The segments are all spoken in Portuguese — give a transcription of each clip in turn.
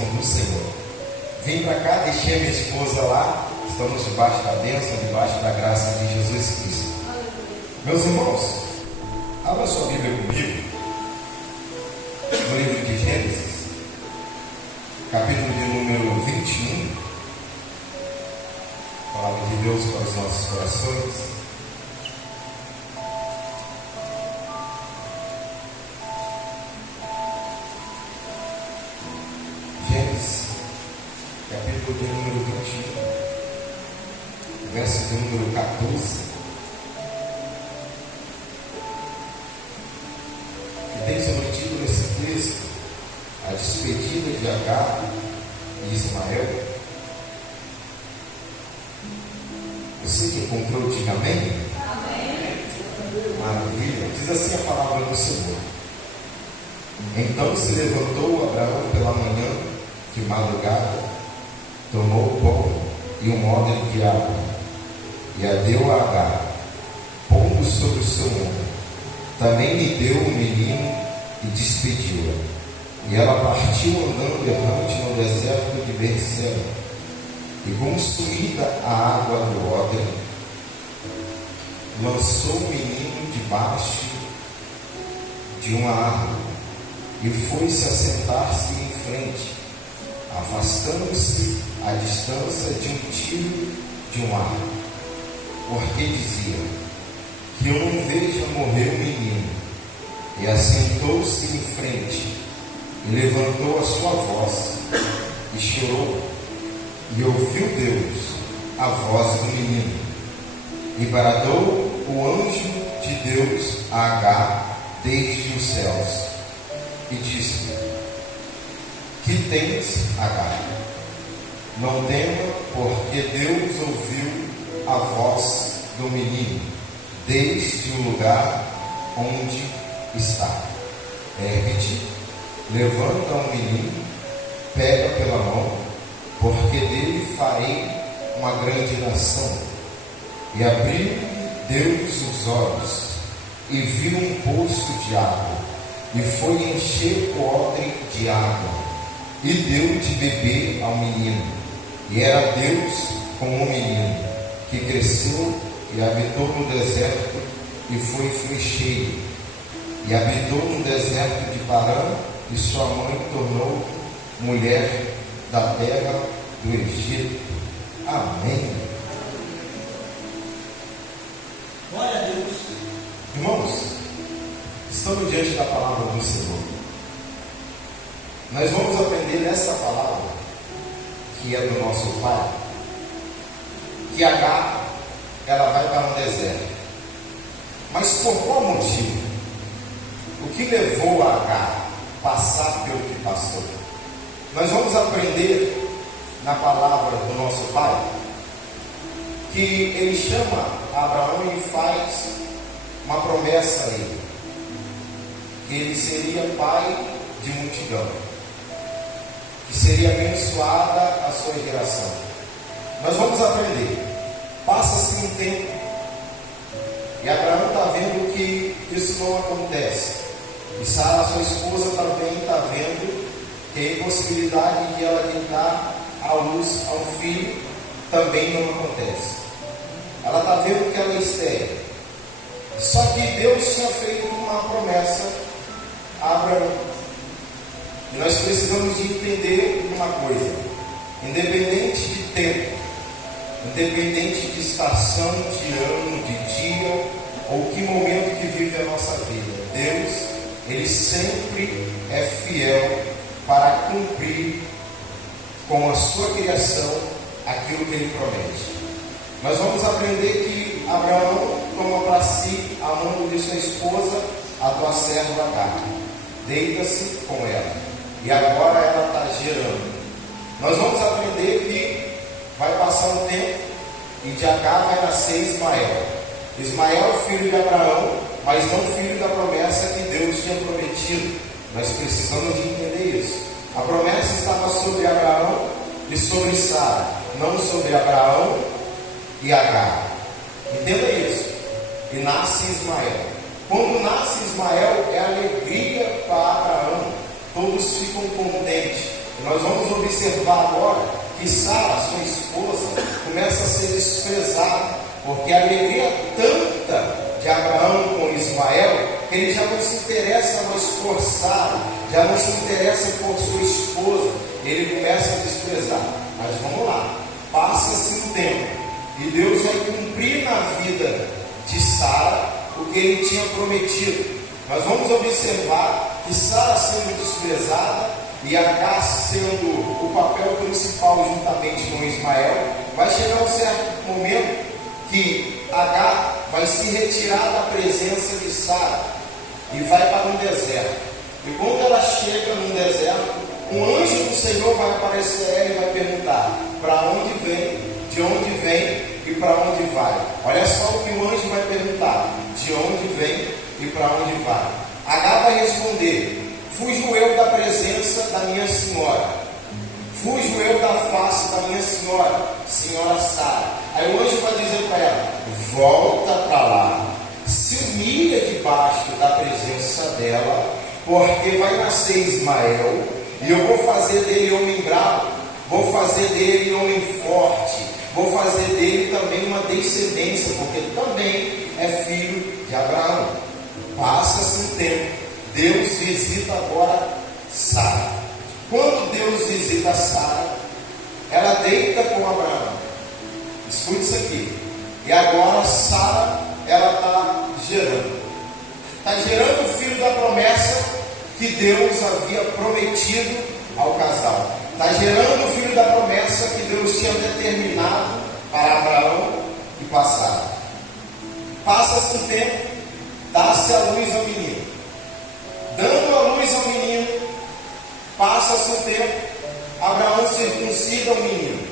bênção do Senhor. Vim para cá, deixei a minha esposa lá. Estamos debaixo da bênção, debaixo da graça de Jesus Cristo. Meus irmãos, abra sua Bíblia comigo no livro de Gênesis, capítulo de número 21. Palavra de Deus para os nossos corações. Gênesis, capítulo de número 21, verso de número 14. Que tem sobretudo nesse texto a despedida de Agar e Ismael. Você que encontrou, diga amém? Amém. Maravilha. Diz assim a palavra do Senhor. Então se levantou Abraão pela manhã, de madrugada, tomou o pão e um odre de água, e a deu a Agar, pondo sobre o seu ombro. Também lhe deu o menino e despediu-a. E ela partiu andando errante no deserto de Berseba. E consumida a água do odre, lançou o menino debaixo de uma árvore e foi-se assentar-se em frente, afastando-se à distância de um tiro de um arco, porque dizia: que eu não veja morrer o menino. E assentou-se em frente e levantou a sua voz e chorou. E ouviu Deus a voz do menino, e bradou o anjo de Deus a Agar desde os céus, e disse: que tens, Agar? Não tema, porque Deus ouviu a voz do menino desde o lugar onde está. Ergue-te, levanta o menino, pega pela mão, porque dele farei uma grande nação. E abriu Deus os olhos, e viu um poço de água, e foi encher o odre de água, e deu de beber ao menino. E era Deus com o menino, que cresceu e habitou no deserto, e foi flecheiro. E habitou no deserto de Parã, e sua mãe tornou mulher da terra do Egito. Amém. Glória a Deus. Irmãos, estamos diante da palavra do Senhor. Nós vamos aprender nessa palavra, que é do nosso Pai, que Agar, ela vai para um deserto. Mas por qual motivo? O que levou a Agar a passar pelo que passou? Nós vamos aprender na palavra do nosso Pai que ele chama Abraão e faz uma promessa a ele, que ele seria pai de multidão, que seria abençoada a sua geração. Nós vamos aprender. Passa-se um tempo e Abraão está vendo que isso não acontece, e Sara, sua esposa, também está vendo que a impossibilidade de ela dar à luz a um filho também não acontece. Ela está vendo que ela é estéril. Só que Deus tinha feito uma promessa a Abraão. E nós precisamos de entender uma coisa: independente de tempo, independente de estação, de ano, de dia, ou que momento que vive a nossa vida, Deus, Ele sempre é fiel para cumprir com a sua criação aquilo que Ele promete. Nós vamos aprender que Abraão toma para si a mão de sua esposa, a tua serva Agar, deita-se com ela, e agora ela está gerando. Nós vamos aprender que vai passar um tempo e de Agar vai nascer Ismael. Ismael, filho de Abraão, mas não filho da promessa que Deus tinha prometido. Nós precisamos de entender isso. A promessa estava sobre Abraão e sobre Sara, não sobre Abraão e Agar. Entenda isso. E nasce Ismael. Quando nasce Ismael, é alegria para Abraão. Todos ficam contentes. Nós vamos observar agora que Sara, sua esposa, começa a ser desprezada, porque a alegria é tanta de Abraão com Ismael, que ele já não se interessa mais por Sara, já não se interessa por sua esposa, ele começa a desprezar. Mas vamos lá, passa-se um tempo, e Deus vai cumprir na vida de Sara o que ele tinha prometido. Nós vamos observar que Sara sendo desprezada e Agar sendo o papel principal juntamente com Ismael, vai chegar um certo momento que Agar vai se retirar da presença de Sara e vai para um deserto. E quando ela chega num deserto, um anjo do Senhor vai aparecer a ela e vai perguntar: para onde vem, de onde vem e para onde vai? Olha só o que o anjo vai perguntar: de onde vem e para onde vai? Agar vai responder: fujo eu da presença da minha senhora, fujo eu da face da minha senhora, senhora Sara. Aí o anjo vai dizer para ela: volta para lá, se humilha debaixo da presença dela, porque vai nascer Ismael, e eu vou fazer dele homem bravo, vou fazer dele homem forte, vou fazer dele também uma descendência, porque também é filho de Abraão. Passa-se um tempo, Deus visita agora Sara. Quando Deus visita Sara, ela deita com Abraão. Escute isso aqui. E agora Sara, ela está gerando. Está gerando o filho da promessa que Deus havia prometido ao casal. Está gerando o filho da promessa que Deus tinha determinado para Abraão e para Sara. Passa-se um tempo, dá-se a luz ao menino. Dando a luz ao menino, passa-se um tempo, Abraão circuncida o menino.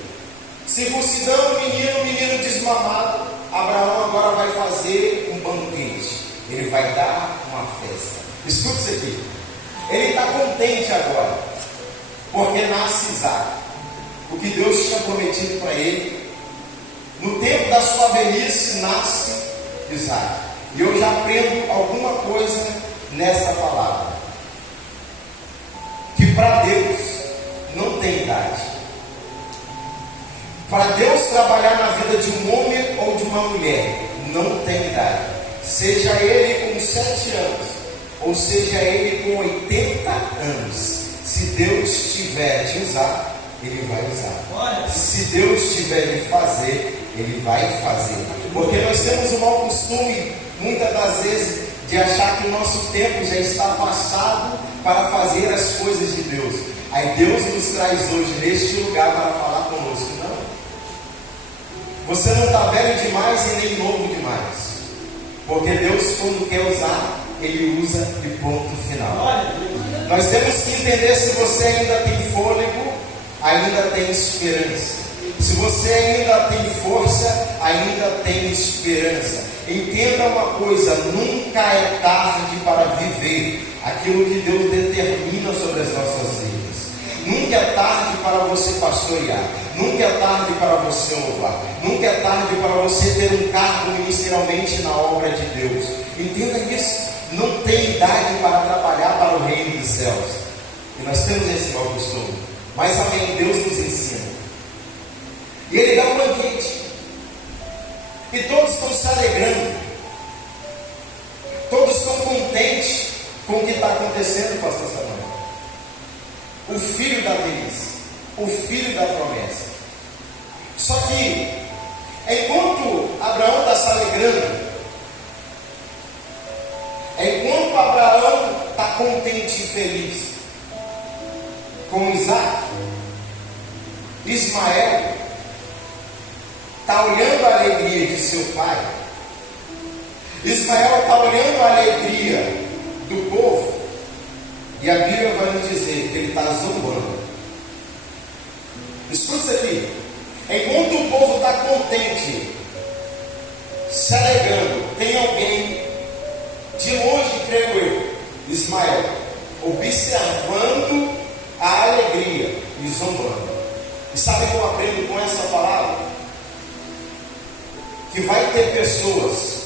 Circuncidando o menino desmamado, Abraão agora vai fazer um banquete. Ele vai dar uma festa. Escute isso aqui. Ele está contente agora, porque nasce Isaac. O que Deus tinha prometido para ele. No tempo da sua velhice nasce Isaac. E eu já aprendo alguma coisa nessa palavra, que para Deus não tem idade. Para Deus trabalhar na vida de um homem ou de uma mulher, não tem idade. Seja ele com 7 anos, ou seja ele com 80 anos, se Deus tiver de usar, Ele vai usar. Se Deus tiver de fazer, Ele vai fazer. Porque nós temos o mau costume, muitas das vezes, de achar que o nosso tempo já está passado para fazer as coisas de Deus. Aí Deus nos traz hoje neste lugar para falar conosco. Não. Você não está velho demais e nem novo demais. Porque Deus, quando quer usar, Ele usa de ponto final. Nós temos que entender: se você ainda tem fôlego, ainda tem esperança. Se você ainda tem força, ainda tem esperança. Entenda uma coisa: nunca é tarde para viver aquilo que Deus determina sobre as nossas vidas. Nunca é tarde para você pastorear. Nunca é tarde para você louvar. Nunca é tarde para você ter um cargo ministerialmente na obra de Deus. Entenda isso. Não tem idade para trabalhar para o reino dos céus. E nós temos esse mau costume. Mas amém, Deus nos ensina. E Ele dá um banquete. E todos estão se alegrando. Todos estão contentes com o que está acontecendo, pastor Samuel. O filho da velhice, o filho da promessa. Só que, enquanto Abraão está se alegrando, enquanto Abraão está contente e feliz com Isaac, Ismael está olhando a alegria de seu pai. Ismael está olhando a alegria do povo. E a Bíblia vai nos dizer que ele está zombando. Escute isso aqui. Enquanto o povo está contente, se alegrando, tem alguém de longe, creio eu, Ismael, observando a alegria e zombando. E sabe o que eu aprendo com essa palavra? Que vai ter pessoas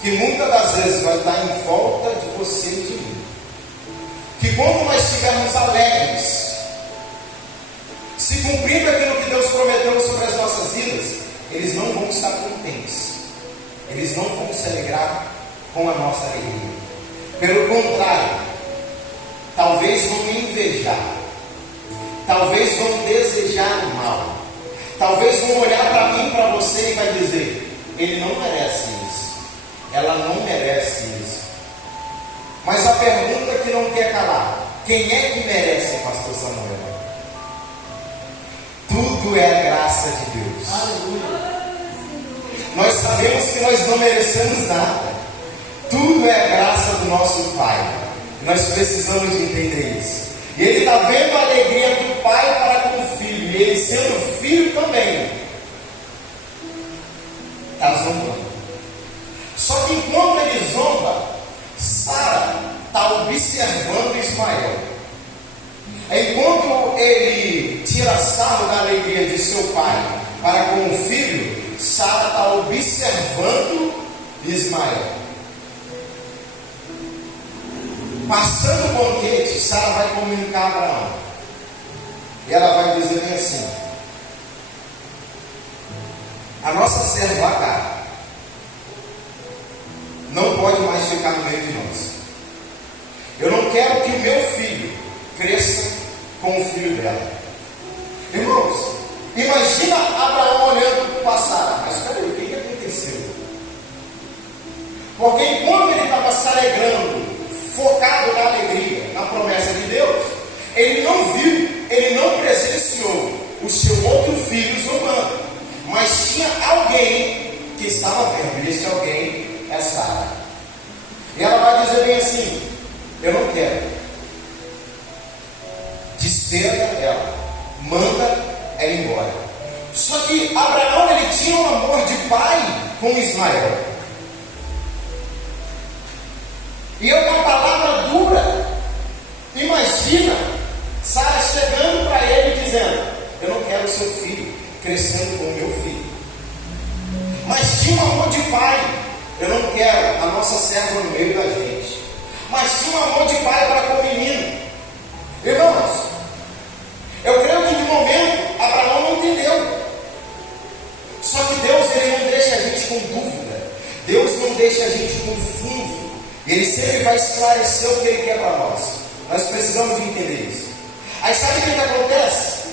que muitas das vezes vai estar em volta de você e de mim, que quando nós estivermos alegres, cumprindo aquilo que Deus prometeu sobre as nossas vidas, eles não vão estar contentes, eles não vão se alegrar com a nossa alegria. Pelo contrário, talvez vão me invejar, talvez vão desejar o mal, talvez vão olhar para mim, para você e vai dizer: ele não merece isso, ela não merece isso. Mas a pergunta que não quer calar: quem é que merece, pastor Samuel? Tudo é a graça de Deus. Aleluia. Nós sabemos que nós não merecemos nada. Tudo é a graça do nosso Pai. Nós precisamos de entender isso. E Ele está vendo a alegria do Pai para com o Filho. E Ele, sendo Filho também, está zombando. Só que enquanto Ele zomba, Sara está observando Ismael. Enquanto ele tira sarro da alegria de seu pai para com o filho, Sara está observando Ismael. Passando o banquete, Sara vai comunicar a Abraão. E ela vai dizer bem assim: a nossa serva Agar não pode mais ficar no meio de nós. Eu não quero que o meu filho cresça com o filho dela. Irmãos, imagina Abraão olhando para Sara. Mas peraí, o que aconteceu? Porque enquanto ele estava se alegrando, focado na alegria, na promessa de Deus, ele não viu, ele não presenciou o seu outro filho zombando. Mas tinha alguém que estava vendo, e esse alguém é Sara. E ela vai dizer bem assim: eu não quero. Despega ela, manda ela embora. Só que Abraão, ele tinha um amor de pai com Ismael. E é uma palavra dura. Imagina Sara chegando para ele e dizendo: eu não quero seu filho crescendo com o meu filho. Mas tinha um amor de pai: eu não quero a nossa serva no meio da gente. Mas tinha um amor de pai para com o menino. Irmãos, eu creio que de momento Abraão não entendeu. Só que Deus, ele não deixa a gente com dúvida. Deus não deixa a gente confuso. Ele sempre vai esclarecer o que Ele quer para nós. Nós precisamos de entender isso. Aí sabe o que acontece?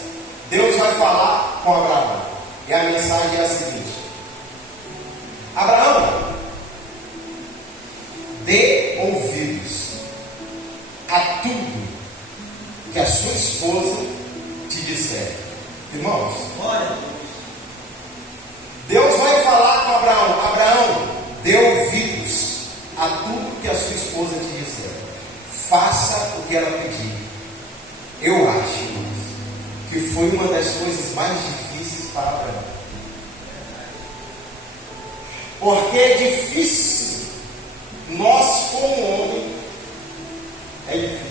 Deus vai falar com Abraão. E a mensagem é a seguinte: Abraão, dê ouvidos a tudo que a sua esposa te disser. Irmãos, Deus vai falar com Abraão: Abraão, dê ouvidos a tudo que a sua esposa te disser. Faça o que ela pedir. Eu acho, irmãos, que foi uma das coisas mais difíceis para Abraão. Porque é difícil, nós como homem, é difícil.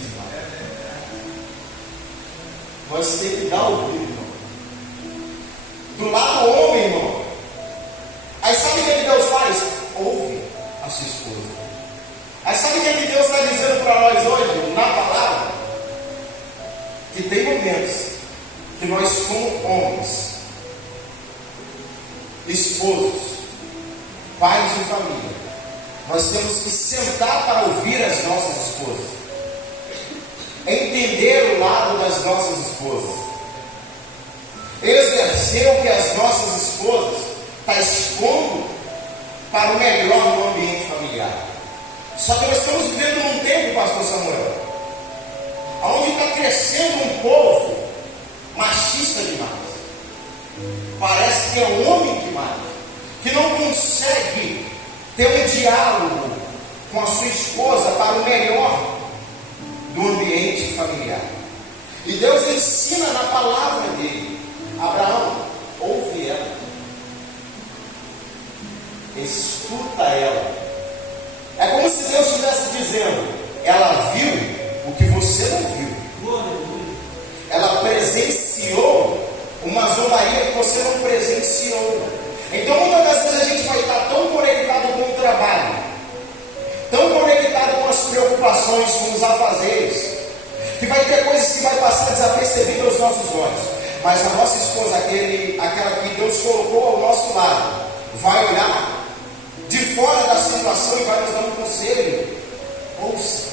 Nós temos que dar ouvido, irmão. Do lado do homem, irmão. Aí sabe o que Deus faz? Ouve a sua esposa. Aí sabe o que Deus está dizendo para nós hoje, na palavra? Que tem momentos que nós, como homens, esposos, pais de família, nós temos que sentar para ouvir as nossas esposas, entender o lado das nossas esposas, exercer o que as nossas esposas estão expondo para o melhor no ambiente familiar. Só que nós estamos vivendo num tempo, pastor Samuel, onde está crescendo um povo machista demais. Parece que é um homem demais, que não consegue ter um diálogo com a sua esposa para o melhor do ambiente familiar. E Deus ensina na palavra dele: Abraão, ouve ela, escuta ela. É como se Deus estivesse dizendo: ela viu o que você não viu. Ela presenciou uma zombaria que você não presenciou. Então muitas das vezes a gente vai estar tão conectado com o trabalho, tão conectado com as preocupações, com os afazeres, que vai ter coisas que vai passar desapercebidas aos nossos olhos. mas a nossa esposa, aquela que Deus colocou ao nosso lado, vai olhar de fora da situação e vai nos dar um conselho. Ouça,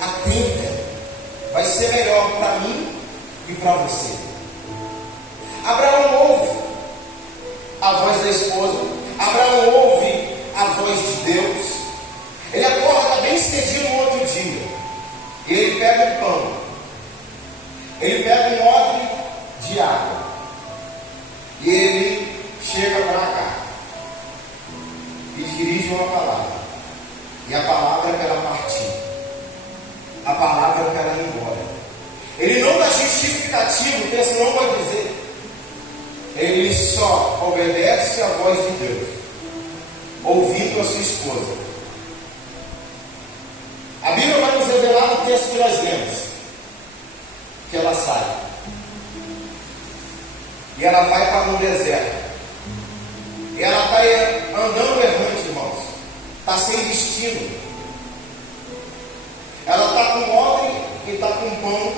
atenta, vai ser melhor para mim e para você. Abraão ouve a voz da esposa, Abraão ouve a voz de Deus. Ele acorda bem cedinho no outro dia, e ele pega um pão, ele pega um odre de água, e ele chega para cá e dirige uma palavra, e a palavra é para ela partir, a palavra é para ela ir embora. Ele não dá justificativo, o texto não vai dizer, ele só obedece à voz de Deus, ouvindo a sua esposa. A Bíblia vai nos revelar no texto que nós lemos, que ela sai, e ela vai para um deserto, e ela está andando errante, irmãos, está sem destino. Ela está com odre, e está com pão,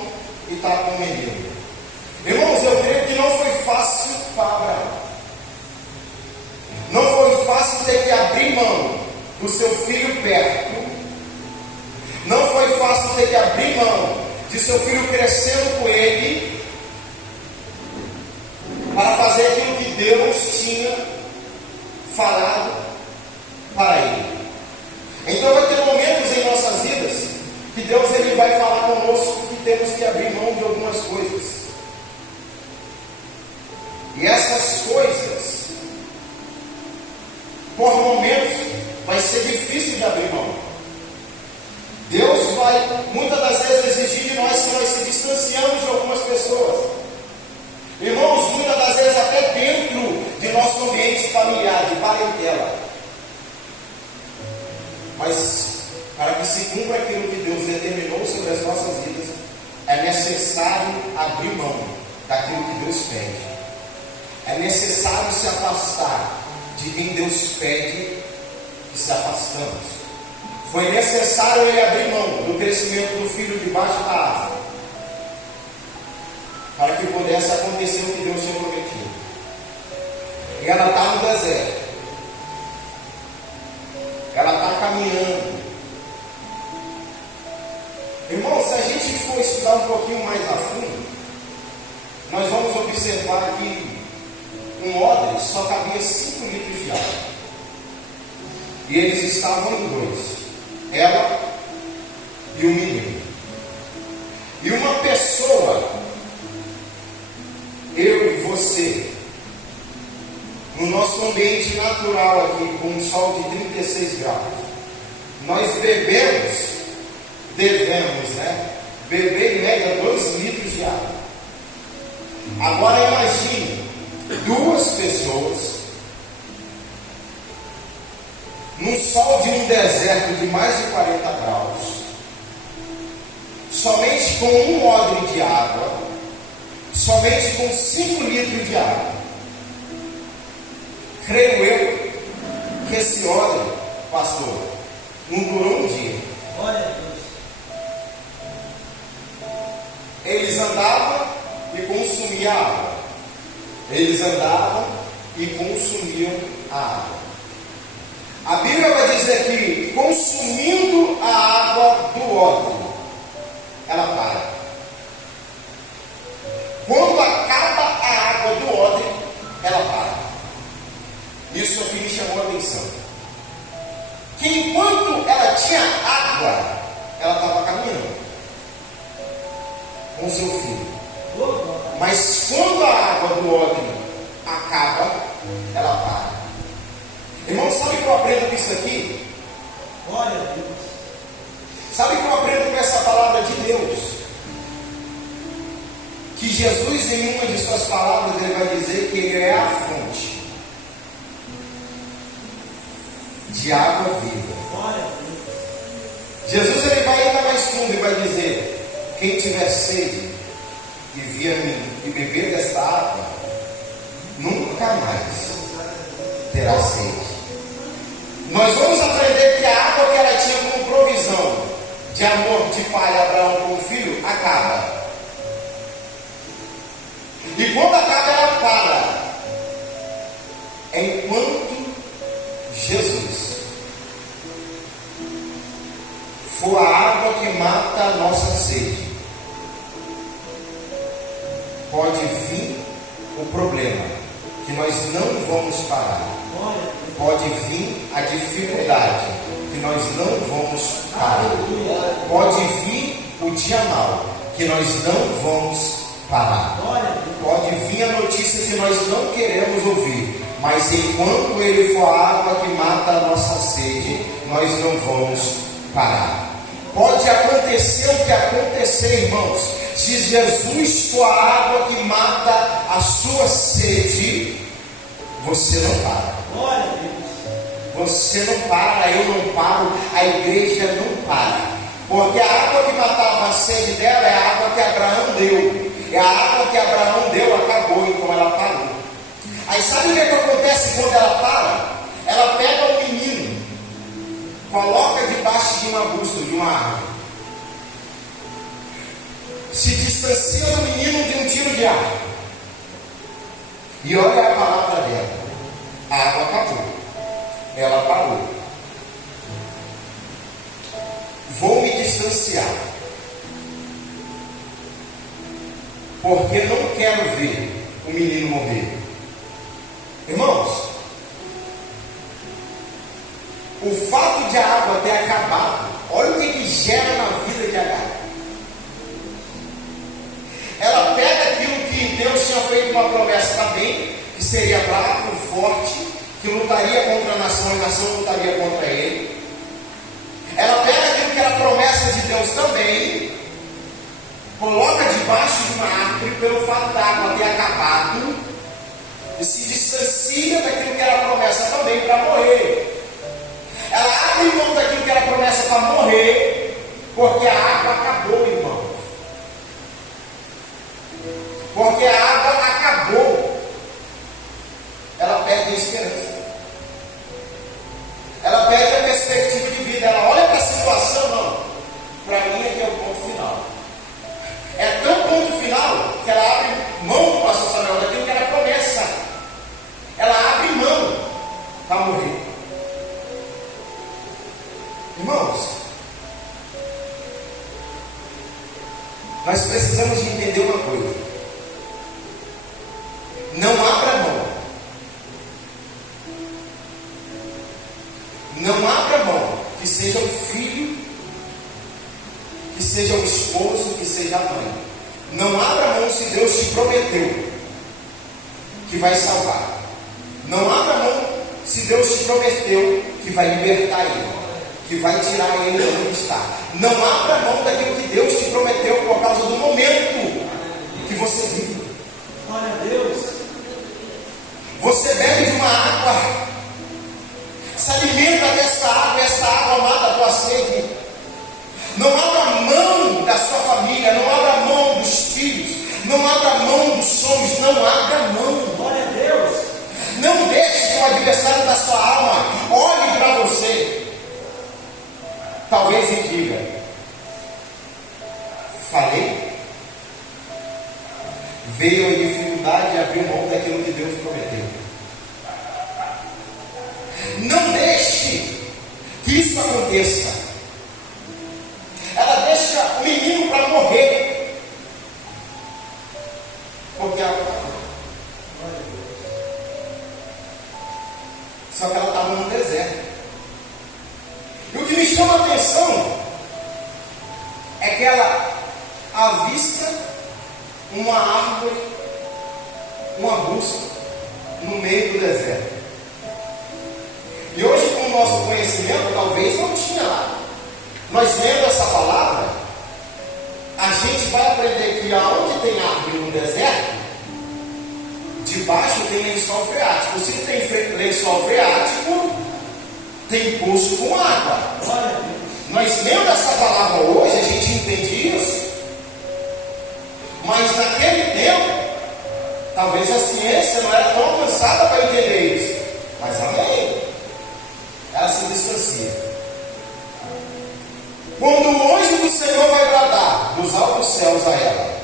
e está com um menino. Irmãos, eu creio que não foi fácil para Abraão. Não foi fácil ter que abrir mão do seu filho perto. Não foi fácil ter que abrir mão de seu filho crescendo com ele, para fazer aquilo que Deus tinha falado para ele. Então vai ter momentos em nossas vidas que Deus ele vai falar conosco que temos que abrir mão de algumas coisas. E essas coisas, por momentos, vai ser difícil de abrir mão. Deus vai, muitas das vezes, exigir de nós que nós se distanciamos de algumas pessoas. Irmãos, muitas das vezes até dentro de nosso ambiente familiar, de parentela. Mas, para que se cumpra aquilo que Deus determinou sobre as nossas vidas, é necessário abrir mão daquilo que Deus pede. É necessário se afastar de quem Deus pede que se afastamos. Foi necessário ele abrir mão do crescimento do filho debaixo da árvore, para que pudesse acontecer o que Deus tinha prometido. E ela está no deserto, ela está caminhando. Irmão, se a gente for estudar um pouquinho mais a fundo, nós vamos observar que um odre só cabia 5 litros de água, e eles estavam em 2, ela e o menino. E uma pessoa, eu e você, no nosso ambiente natural aqui, com um sol de 36 graus, nós devemos, beber em média 2 litros de água. Agora imagine 2 pessoas num sol de um deserto de mais de 40 graus, somente com um odre de água, somente com 5 litros de água. Creio eu que esse odre, pastor, não durou um dia. Glória a Deus. Eles andavam e consumiam a água. Eles andavam e consumiam a água. A Bíblia vai dizer que, consumindo a água do odre, ela para. Quando acaba a água do odre, ela para. Isso aqui me chamou a atenção. Que enquanto ela tinha água, ela estava caminhando com seu filho. Mas quando a água do odre acaba, ela para. Irmão, sabe o que eu aprendo com isso aqui? Glória a Deus. Sabe o que eu aprendo com essa palavra de Deus? Que Jesus, em uma de suas palavras, ele vai dizer que ele é a fonte de água viva. Glória a Deus. Jesus ele vai ainda mais fundo e vai dizer: quem tiver sede e vir a mim e beber desta água, nunca mais terá sede. Nós vamos aprender que a água que ela tinha como provisão de amor de pai Abraão com o filho acaba. quando acaba, ela para. Enquanto Jesus for a água que mata a nossa sede, pode vir o problema, que nós não vamos parar. Pode vir a dificuldade, que nós não vamos parar. Pode vir o dia mau, que nós não vamos parar. Pode vir a notícia que nós não queremos ouvir, mas enquanto Ele for a água que mata a nossa sede, nós não vamos parar. Pode acontecer o que acontecer, irmãos. Se Jesus for a água que mata a sua sede, você não para. Você não para, eu não paro, a igreja não para. Porque a água que matava a sede dela é a água que Abraão deu. É a água que Abraão deu, acabou, então ela parou. Aí sabe o que acontece quando ela para? Ela pega o menino, coloca debaixo de um arbusto, de uma árvore, se distancia do menino de um tiro de arco, e olha a palavra dela: a água acabou, ela parou. Vou me distanciar, porque não quero ver o menino morrer. Irmãos, o fato de a água ter acabado, olha o que gera na vida de Agar. Ela pega aquilo que Deus tinha feito uma promessa também, que seria bravo, forte, que lutaria contra a nação e a nação lutaria contra ele. Ela pega aquilo que era promessa de Deus também, coloca debaixo de uma árvore, pelo fato da água ter acabado, e se distancia daquilo que era promessa também para morrer. Ela abre mão daquilo que era promessa para morrer, porque a água acabou, irmão. Porque a água acabou. Ela perde a esperança. Ela perde a perspectiva de vida. Ela olha para a situação, não. Para mim aqui é o ponto final. É tão ponto final que ela abre mão do pastor Samuel daquilo que era promessa. Ela abre mão para morrer. Irmãos, nós precisamos de entender uma coisa: não abra mão. Não abra mão, que seja o filho, que seja o esposo, que seja a mãe. Não abra mão se Deus te prometeu que vai salvar. Não abra mão se Deus te prometeu que vai libertar ele, que vai tirar ele de onde está. Não abra mão daquilo que Deus te prometeu por causa do momento que você vive. Glória a Deus. Você bebe de uma água, se alimenta dessa água, essa água mata a tua sede. Não abra mão da sua família, não abra mão dos filhos, não abra mão dos sonhos, não abra mão. Glória a Deus. Não deixe que o adversário da sua alma olhe para você, talvez e diga: falei? Veio a dificuldade e abriu mão daquilo que Deus prometeu. Não deixe que isso aconteça. Ela deixa o menino para morrer, porque ela só que ela estava no deserto. E o que me chama a atenção é que ela avista uma árvore, um arbusto no meio do deserto. E hoje, com o nosso conhecimento, talvez não tinha lá. Mas lendo essa palavra, a gente vai aprender que aonde tem árvore no deserto, debaixo tem lençol freático. Se tem lençol freático, tem poço com água. Nós lendo essa palavra hoje, a gente entende isso. Mas naquele tempo, talvez a ciência não era tão avançada para entender isso. Mas amém. Ela se distancia. Quando o anjo do Senhor vai bradar dos altos céus a ela,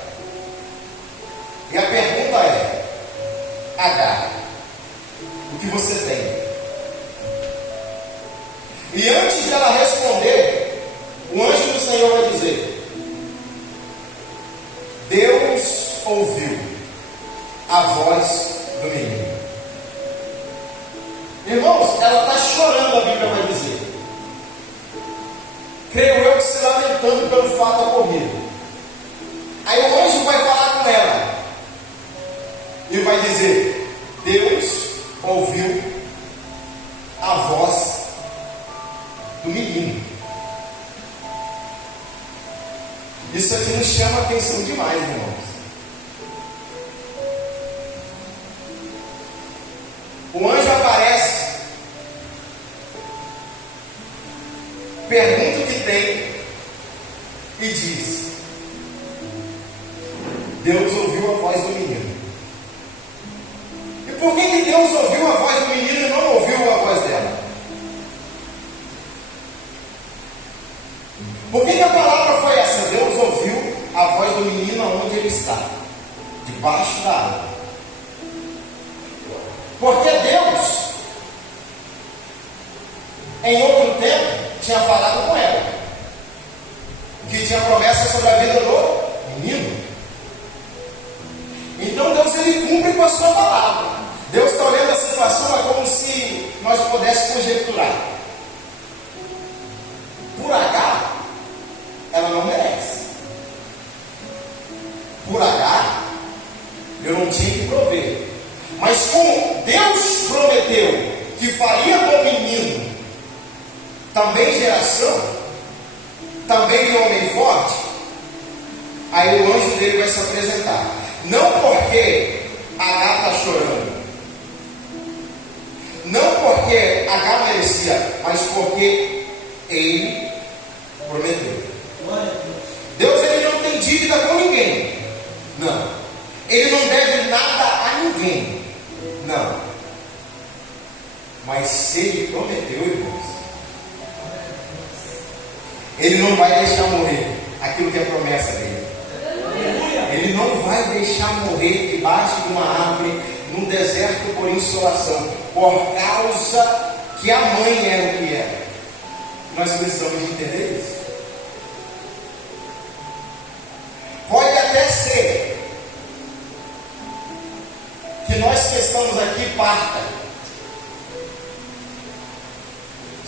e a pergunta é: que você tem? E antes dela responder, o anjo do Senhor vai dizer: Deus ouviu a voz do menino. Irmãos, ela está chorando, a Bíblia vai dizer. Creio eu que se lamentando pelo fato ocorrido. Aí o anjo vai falar com ela e vai dizer: Deus ouviu a voz do menino. Isso aqui nos chama a atenção demais, irmãos. O anjo aparece, pergunta o que tem e diz: Deus ouviu a voz do menino. E por que Deus ouviu a voz do menino e não ouviu a voz dela? Por que a palavra foi essa? Deus ouviu a voz do menino onde ele está, debaixo da água. Porque Deus, em outro tempo, tinha falado com ela, que tinha promessa sobre a vida do menino. Então Deus, ele cumpre com a sua palavra. Deus está olhando a situação, é como se nós pudéssemos conjecturar. Por H, ela não merece. Por H, eu não tinha que prover. Mas como Deus prometeu que faria do menino também geração, também de homem forte, aí o anjo dele vai se apresentar. Não porque H está chorando, não porque H merecia, mas porque ele prometeu. Deus, ele não tem dívida com ninguém. Não. Ele não deve nada a ninguém. Não. Mas se ele prometeu, irmãos, ele não vai deixar morrer aquilo que é promessa dele. Ele não vai deixar morrer debaixo de uma árvore, num deserto por insolação, por causa que a mãe era o que era. Nós precisamos de entender isso. Pode até ser que nós que estamos aqui parta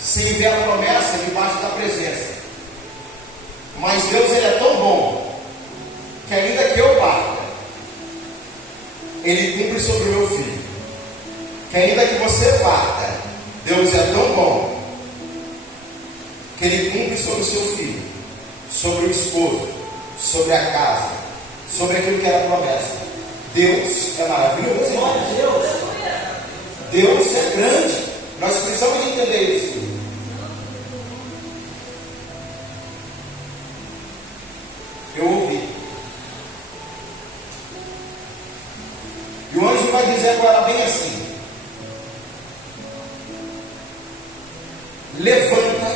sem ver a promessa debaixo da presença. Mas Deus, ele é tão bom que ainda que eu parta, ele cumpre sobre o meu filho. Que ainda que você parta, Deus é tão bom que ele cumpre sobre o seu filho, sobre o esposo, sobre a casa, sobre aquilo que era promessa. Deus é maravilhoso, irmão. Deus é grande. Nós precisamos entender isso. Eu ouvi. E o anjo vai dizer com ela bem assim: levanta,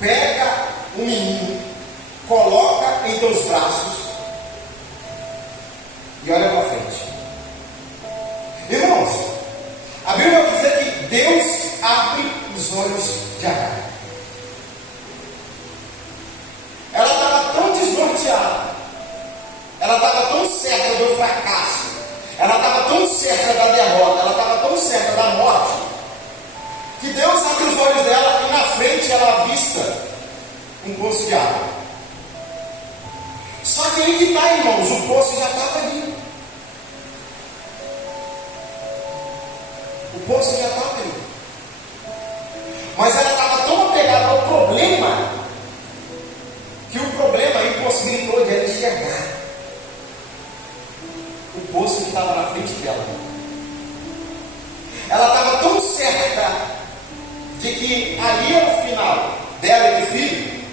pega o menino, coloca em teus braços e olha para frente. Irmãos, a Bíblia vai dizer que Deus abre os olhos de Agar. Ela estava tão desnorteada, ela estava tão certa do fracasso, ela estava tão certa da derrota, ela estava tão certa da morte, que Deus abre os olhos dela e na frente ela avista um poço de água. Só que aí que está, irmãos, o poço já estava ali. O poço já estava ali. Mas ela estava tão apegada ao problema, que o problema impossibilitou de ela enxergar o poço que estava na frente dela. Ela estava tão certa de que ali era o final dela e do filho,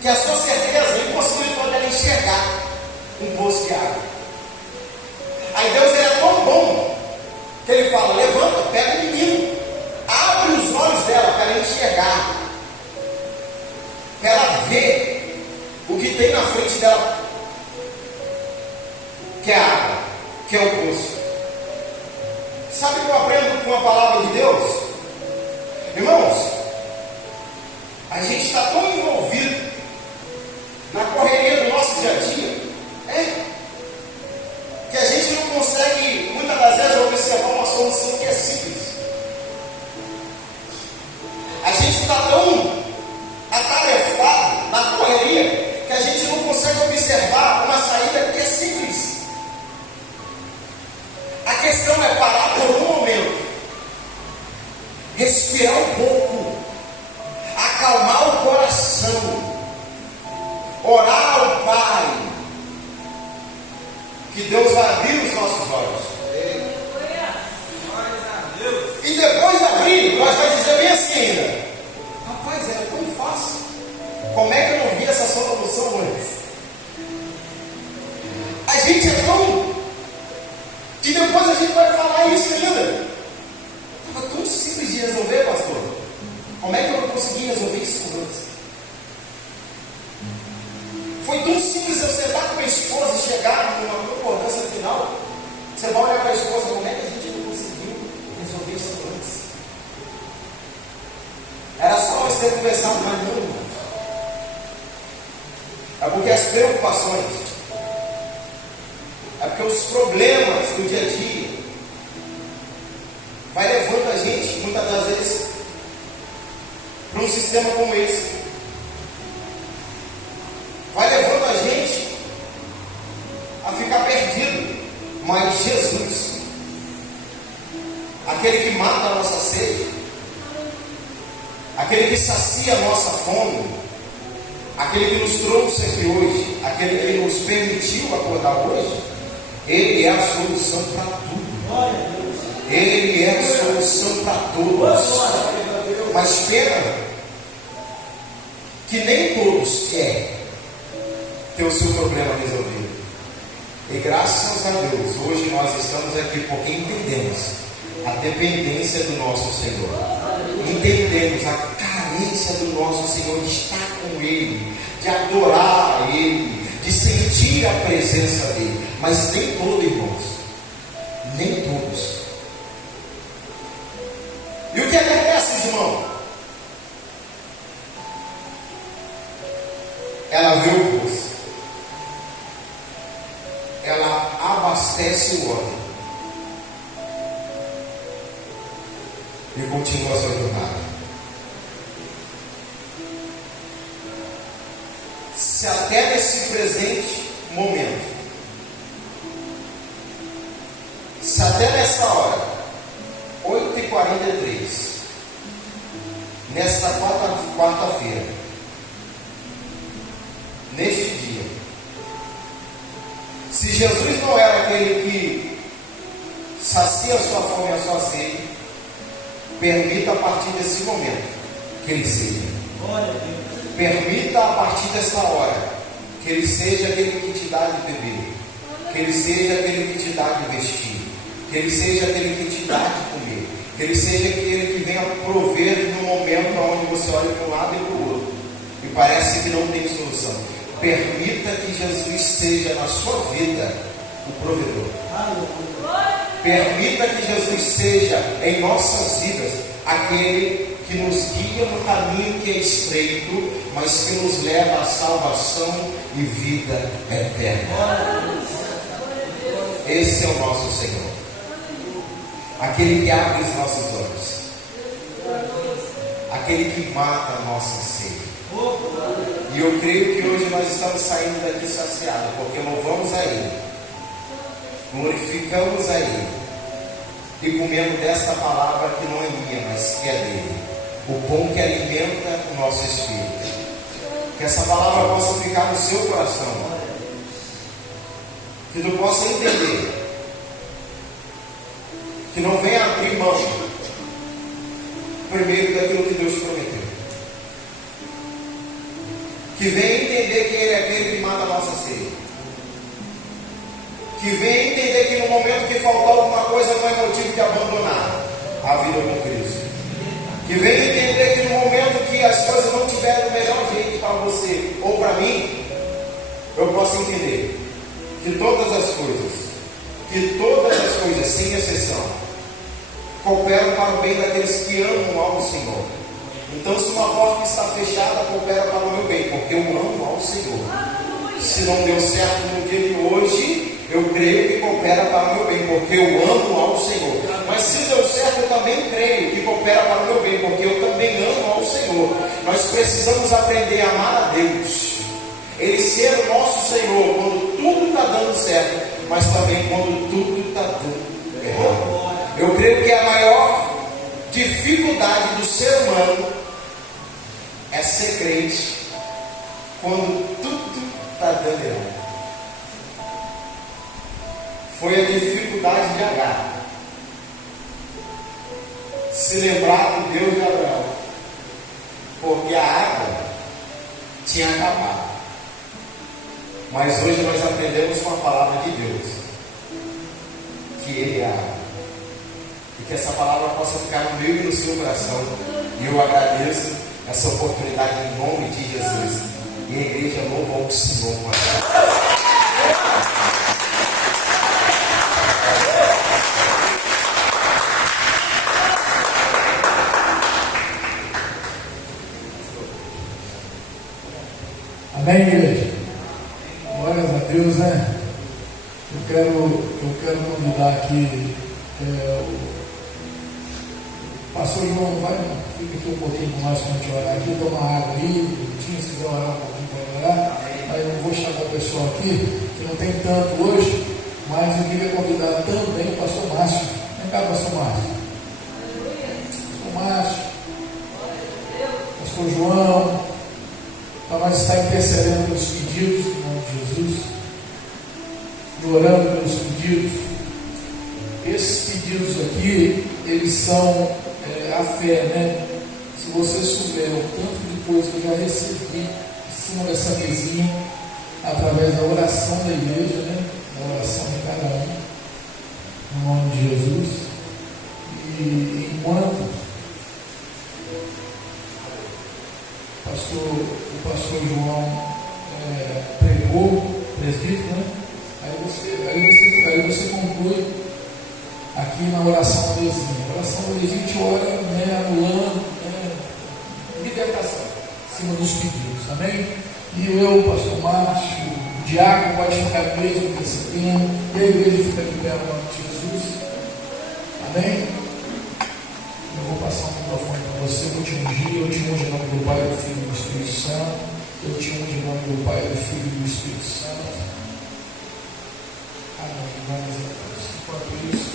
que a sua certeza impossibilitou de ela enxergar um poço de água. Aí Deus é tão bom que ele fala: levanta, pega o menino, abre os olhos dela para ela enxergar, para ela ver o que tem na frente dela, que é a água, que é o poço. Sabe o que eu aprendo com a palavra de Deus? Irmãos, a gente está tão envolvido na correria do nosso dia a dia, que a gente não consegue, muitas das vezes, observar uma solução que é simples. A gente está tão atarefado na correria que a gente não consegue observar uma saída que é simples. A questão é parar por um momento, respirar um pouco, acalmar o coração, orar ao Pai, que Deus vai abrir os nossos olhos. E depois de abrir, nós vamos dizer bem assim ainda: rapaz, era tão fácil. Como é que eu não vi essa solução antes? A gente é tão... que depois a gente vai falar isso ainda. Estava tão simples de resolver, pastor. Como é que eu não consegui resolver isso antes? Foi tão simples eu sentar com a minha esposa e chegar numa concordância final. Você vai olhar para a esposa: como é que a gente não conseguiu resolver isso antes? Era só nós ter conversado, mas não, irmão. É porque as preocupações, é porque os problemas do dia a dia vai levando a gente, muitas das vezes, para um sistema como esse. Vai levando a gente a ficar perdido. Mas Jesus, aquele que mata a nossa sede, aquele que sacia a nossa fome, aquele que nos trouxe aqui hoje, aquele que nos permitiu acordar hoje, Ele é a solução para tudo. Ele é a solução para todos. Mas pena que nem todos querem ter o seu problema resolvido. E graças a Deus, hoje nós estamos aqui porque entendemos a dependência do nosso Senhor. Entendemos a carência do nosso Senhor de estar com Ele, de adorar a Ele, de sentir a presença dEle. Mas nem todos, irmãos, nem todos. E o que acontece, irmão? Ela vê o poço, ela abastece o óleo e continua a sua jornada. Se até nesse presente momento, se até nessa hora, 8h43, nesta quarta-feira, neste dia, se Jesus não era aquele que sacia a sua fome e a sua sede, permita a partir desse momento que Ele seja. Permita a partir dessa hora que Ele seja aquele que te dá de beber, que Ele seja aquele que te dá de vestir, que Ele seja aquele que te dá de comer, que Ele seja aquele que venha prover no momento onde você olha para um lado e para o outro e parece que não tem solução. Permita que Jesus seja na sua vida o provedor. Permita que Jesus seja em nossas vidas aquele que nos guia no caminho que é estreito, mas que nos leva à salvação e vida eterna. Esse é o nosso Senhor, aquele que abre os nossos olhos, aquele que mata a nossa sede. E eu creio que hoje nós estamos saindo daqui saciados, porque louvamos a Ele, glorificamos a Ele e comemos desta palavra que não é minha, mas que é dele, o pão que alimenta o nosso espírito. Que essa palavra possa ficar no seu coração, que tu possa entender, que não venha abrir mão primeiro daquilo que Deus te prometeu, que venha entender que Ele é aquele que mata a nossa sede, que venha entender que no momento que faltar alguma coisa não é motivo de abandonar a vida com Cristo, que venha entender que no momento que as coisas não tiverem o melhor jeito para você ou para mim, eu posso entender que todas as coisas, sem exceção, cooperam para o bem daqueles que amam ao Senhor. Então, se uma porta está fechada, coopera para o meu bem, porque eu amo ao Senhor. Se não deu certo no dia de hoje, eu creio que coopera para o meu bem, porque eu amo ao Senhor. Mas se deu certo, eu também creio que coopera para o meu bem, porque eu também amo ao Senhor. Nós precisamos aprender a amar a Deus, Ele ser o nosso Senhor quando tudo está dando certo, mas também quando tudo está dando errado. Eu creio que a maior dificuldade do ser humano é ser crente quando tudo está dando errado. Foi a dificuldade de Agar se lembrar do Deus de Abraão, porque a água tinha acabado. Mas hoje nós aprendemos com a palavra de Deus que Ele é a água, e que essa palavra possa ficar no meio do seu coração. E eu agradeço essa oportunidade em nome de Jesus. E a igreja louva ao Senhor. Amém, igreja? Glórias a Deus, né? Eu quero convidar aqui o pastor João, fica aqui um pouquinho com nós para a gente orar aqui, toma água aí, se quiser orar um pouquinho para orar. Aí eu vou chamar o pessoal aqui, que não tem tanto hoje, mas eu queria convidar também o pastor Márcio. Vem cá, pastor Márcio. Pastor Márcio, pastor João, para nós estar intercedendo pelos pedidos, em nome de Jesus, e orando pelos pedidos. Esses pedidos aqui, eles são a fé, né? Se você souber o tanto de coisa que eu já recebi em cima dessa mesinha, através da oração da igreja, né? Da oração de cada um, no nome de Jesus. E enquanto o pastor João pregou, presbítero, né? Aí você conclui aqui na oração da mesinha. A oração da mesinha a gente ora, né, anulando, libertação em cima dos pedidos, amém? E eu, pastor Márcio, o diácono pode ficar mesmo recebendo, e a igreja fica de pé no nome de Jesus, amém? Eu vou passar o microfone para você, vou te ungir, eu te unjo em nome do Pai, do Filho e do Espírito Santo, eu te unjo em nome do Pai, do Filho e do Espírito Santo, amém, vamos a Deus. Enquanto isso,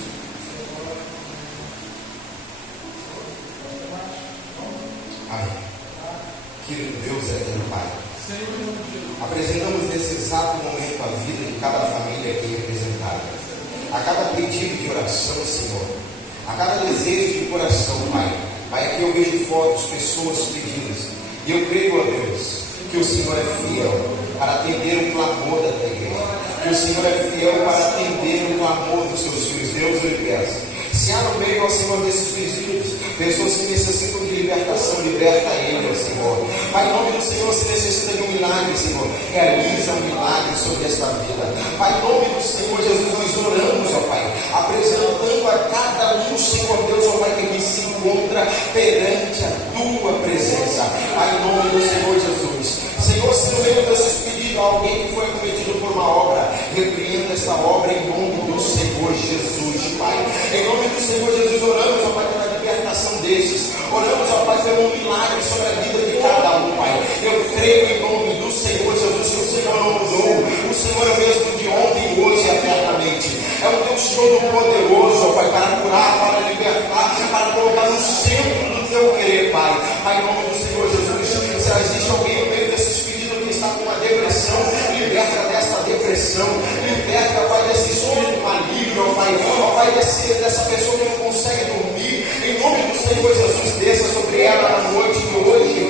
amém. Querido Deus, eterno Pai, apresentamos nesse exato momento a vida de cada família aqui representada, a cada pedido de oração, Senhor, a cada desejo de coração, Pai. Pai, aqui eu vejo fotos, pessoas pedidas, e eu creio, ó Deus, que o Senhor é fiel para atender o clamor da tua igreja, que o Senhor é fiel para atender o clamor dos seus filhos. Deus, eu lhe peço, se há no meio, ó Senhor, desses pedidos, pessoas que necessitam de libertação, liberta ele, ó Senhor. Pai, em nome do Senhor, se necessita de um milagre, Senhor, realiza um milagre sobre esta vida. Pai, em nome do Senhor Jesus, nós oramos, ó Pai, apresentando a cada um, Senhor Deus, ó Pai, que aqui se encontra perante a tua presença. Pai, em nome do Senhor Jesus, Senhor, se no meio desses pedidos alguém que foi cometido por uma obra, repreenda esta obra em nome do Senhor Jesus, Pai. Em nome do Senhor Jesus, oramos, ó Pai, pela libertação desses. Oramos, ó Pai, pelo milagre sobre a vida de cada um, Pai. Eu creio em nome do Senhor Jesus que o Senhor não mudou. O Senhor é o mesmo de ontem, hoje e eternamente. É um Deus todo-poderoso, ó Pai, para curar, para libertar, para colocar no centro do teu querer, Pai. Pai, em nome do Senhor Jesus, se existe alguém no meio desses pedidos que está com uma depressão, liberta desta depressão, liberta, Pai, desse espírito maligno, ó Pai, dessa pessoa que não consegue dormir. Em nome do Senhor Jesus, desça sobre ela na noite de hoje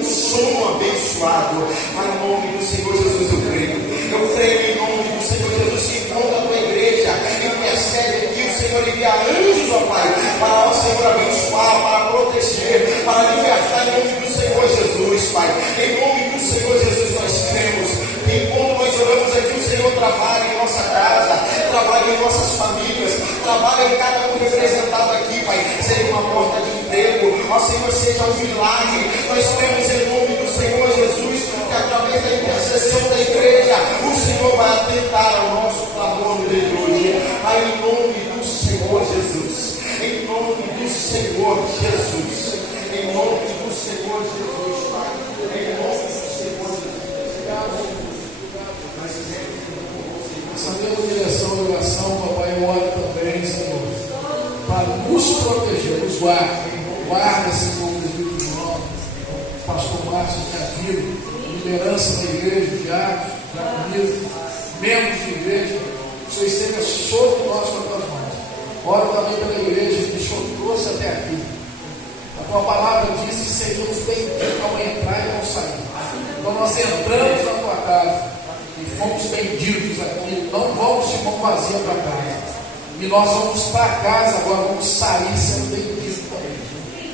um sono abençoado. Mas em nome do Senhor Jesus eu creio em nome do Senhor Jesus, se encontra a tua igreja, intercede aqui, o Senhor envia anjos, ó Pai, para o Senhor abençoar, para proteger, para libertar em nome do Senhor Jesus, Pai. Em nome do Senhor Jesus nós cremos que enquanto nós oramos aqui, o Senhor trabalha em nossa casa, trabalha em nossas famílias, trabalha em cada um representado aqui, Pai. Ó Senhor, seja um milagre. Nós temos em nome do Senhor Jesus, que através da intercessão da igreja, o Senhor vai atentar ao nosso clamor no dia de hoje. Pai, em nome do Senhor Jesus. Em nome do Senhor Jesus. Em nome do Senhor Jesus, Pai. Em nome do Senhor Jesus. Essa mesma direção de oração, papai, ora também, Senhor, para nos proteger, nos guarda, Senhor, o presbítero do nome, pastor Márcio Caquilo, liderança da igreja, diáconos, membros de igreja, o Senhor esteja sobre nós com as tuas mãos. Ora também pela igreja que o Senhor trouxe até aqui. A tua palavra diz que seríamos benditos ao entrar e ao sair. Então nós entramos na tua casa e fomos benditos aqui. Não vamos de mão vazia para casa. E nós vamos para casa agora, vamos sair sendo benditos também.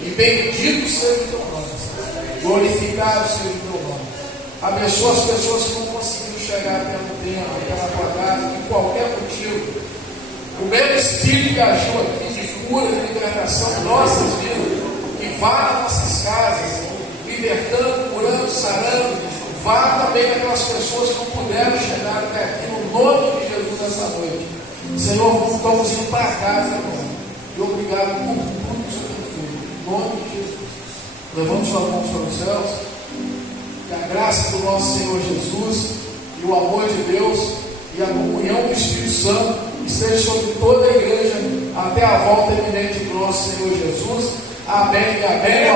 E bendito seja o teu nome. Glorificado seja o teu nome. Abençoa as pessoas que não conseguiram chegar até o tempo, até na tua casa, por qualquer motivo. O mesmo Espírito que agiu aqui de cura, de libertação em nossas vidas, que vá nas nossas casas, libertando, curando, sarando, vá também aquelas pessoas que não puderam chegar até aqui, no nome de Jesus nessa noite. Senhor, estamos indo para casa agora. E obrigado por tudo que o Senhor tem feito. Em nome de Jesus. Levamos suas mãos para os céus. Que a graça do nosso Senhor Jesus e o amor de Deus e a comunhão do Espírito Santo esteja sobre toda a igreja até a volta iminente do nosso Senhor Jesus. Amém e amém.